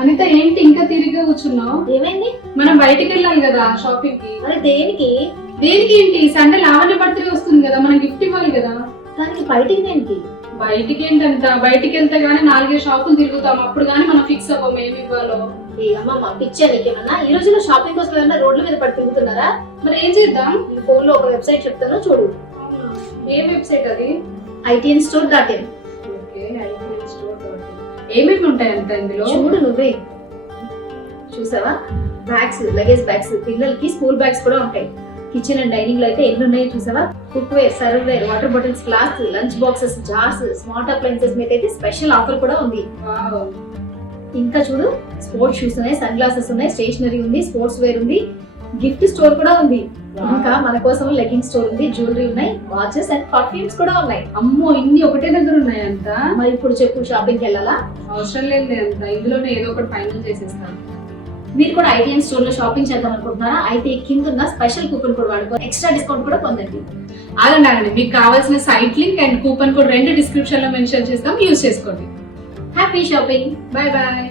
అనిత ఏంటి ఇంకా తిరిగి కూర్చున్నావు? ఏమైంది? మనం బయటికి వెళ్ళాలి కదా షాపింగ్ కి. మరి దేనికి? దేనికి ఏంటి? సండే లావణ్య బర్త్డే వస్తుంది కదా, మనం గిఫ్ట్ ఇవ్వాలి కదా. దానికి బయటికి దేనికి? బయటికి ఏంటంట, బయటికి వెళ్తే గానీ 4 షాపులు తిరుగుతాం, అప్పుడు గానీ మనం ఫిక్స్ అవ్వం ఏమి ఇవ్వాలో. అమ్మమ్మ పిచ్చా నీకేమన్నా? ఈ రోజులో షాపింగ్ కోసం ఏమన్నా రోడ్ల మీద పడి తిరుగుతున్నారా? మరి ఏం చేద్దాం? నీ ఫోన్ లో ఒక వెబ్సైట్ చెప్తాను చూడు. ఏ వెబ్సైట్ అది? itnstore.in. ఏమేమి ఉంటాయి అంత ఇందులో? చూడు నువ్వే. చూసావా? బ్యాగ్స్, లగేజ్ బ్యాగ్స్, పిల్లలకి స్కూల్ బ్యాగ్స్ కూడా ఉంటాయి. కిచెన్ అండ్ డైనింగ్ లో అయితే ఎన్ని ఉన్నాయో చూసావా? Cookware, serveware, water bottles, flask, lunch boxes, jars, smart appliances మీద అయితే స్పెషల్ ఆఫర్ కూడా ఉంది. ఇంకా చూడు, స్పోర్ట్స్ షూస్ ఉన్నాయి, సన్ గ్లాసెస్ ఉన్నాయి, స్టేషనరీ ఉంది, స్పోర్ట్స్ వేర్ ఉంది, గిఫ్ట్ స్టోర్ కూడా ఉంది. ఇంకా మన కోసం లెగ్గింగ్ స్టోర్ ఉంది, జ్యువెలరీ ఉన్నాయి, వాచెస్ అండ్ పర్ఫ్యూమ్స్ కూడా ఉన్నాయి. అమ్మో, ఇన్ని ఒకటే దగ్గర ఉన్నాయి అంత? మరి ఇప్పుడు చెప్పు, షాపింగ్కి వెళ్ళాలా? అవసరం లేదు అంత, ఇందులోనే ఏదో ఒకటి ఫైనల్ చేసేస్తాను. మీరు కూడా ఐటీఎన్ స్టోర్ లో షాపింగ్ చేద్దాం అనుకుంటున్నారా? అయితే కింద ఉన్న స్పెషల్ కూపన్ కోడ్ వాడుకో, ఎక్స్ట్రా డిస్కౌంట్ కూడా పొందండి. ఆగండి, మీకు కావాల్సిన site link and coupon code 2 description లో మెన్షన్ చేస్తాం, యూజ్ చేసుకోండి. Happy shopping. Bye bye.